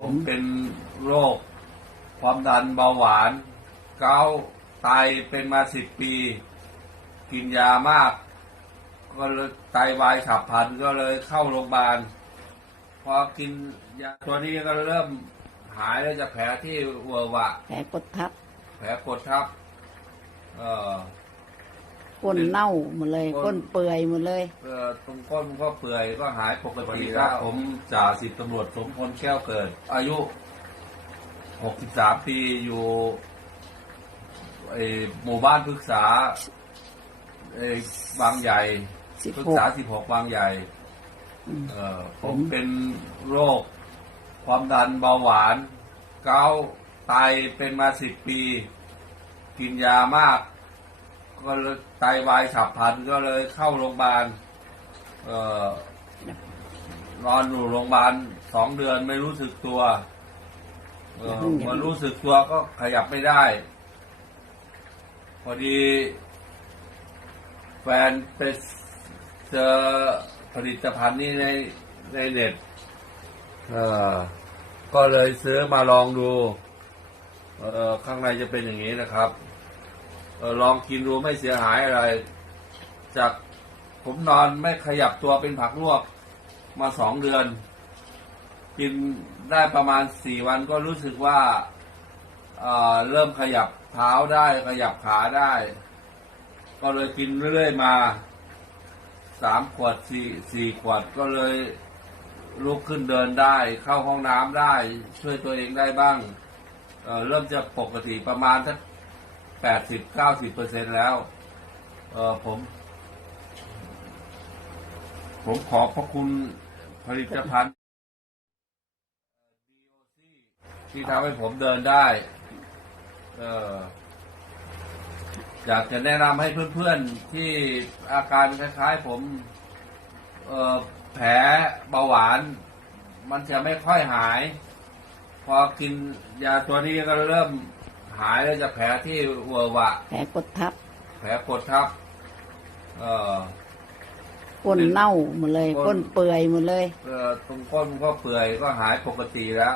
ผมเป็นโรค ความดันเบาหวาน เกาต์ไตเป็นมาสิบปี กินยามาก ก็เลยไตวายฉับพลันก็เลยเข้าโรงพยาบาล พอกินยาตัวนี้ก็เริ่มหายแล้วจากแผลที่หัววะแผลกดทับ แผลกดทับ เอ่อ ก้นเน่าหมดเลยก้นก้นเปื่อยหมดเลยเอ่อตรงก้นก็เปื่อยก็หายปกติแล้วผมจ่าสิบตำรวจสมพลแก้วเกิด อายุ63ปีอยู่ไอหมู่บ้านพฤกษาไอบางใหญ่สิบพฤกหกษา16บางใหญ่ อืม เอ่อผมเป็นโรค ความดันเบาหวาน เกาต์ไตเป็นมาสิบปี กินยามาก ก็เลยไตวายฉับพลันก็เลยเข้าโรงพยาบาลเอ่อนอนอยู่โรงพยาบาลสองเดือนไม่รู้สึกตัว เออมารู้สึกตัวก็ขยับไม่ได้ พอดี แฟนไปเจอผลิตภัณฑ์นี้ในในเน็ต เออก็เลยซื้อมาลองดู เออข้างในจะเป็นอย่างนี้นะครับ ลองกินดูไม่เสียหายอะไร จากผมนอนไม่ขยับตัวเป็นผักลวกมาสองเดือน กินได้ประมาณสี่วันก็รู้สึกว่าเเริ่มขยับเท้าได้ขยับขาได้ ก็เลยกินเรื่อยๆมาสามขวดสี่สี่ขวดก็เลยลุกขึ้นเดินได้ เข้าห้องน้ำได้ ช่วยตัวเองได้บ้างเเริ่มจะปกติประมาณสัก แปดสิบเก้าสิบเปอร์เซ็นแล้ว เออผม ผมขอบพระคุณผลิตภัณฑ์ที่ทำให้ผมเดินได้ เอออยากจะแนะนำให้เพื่อนๆที่อาการคล้ายๆ ผมเออแผลเบาหวาน มันจะไม่ค่อยหาย พอกินยาตัวนี้ก็เริ่ม หายแล้วจากแผลที่หัววะแผลกดทับ แผลกดทับ เออก้นเน่าหมดเลยก้นก้นเปื่อยหมดเลย เออตรงก้นก็เปื่อยก็หายปกติแล้ว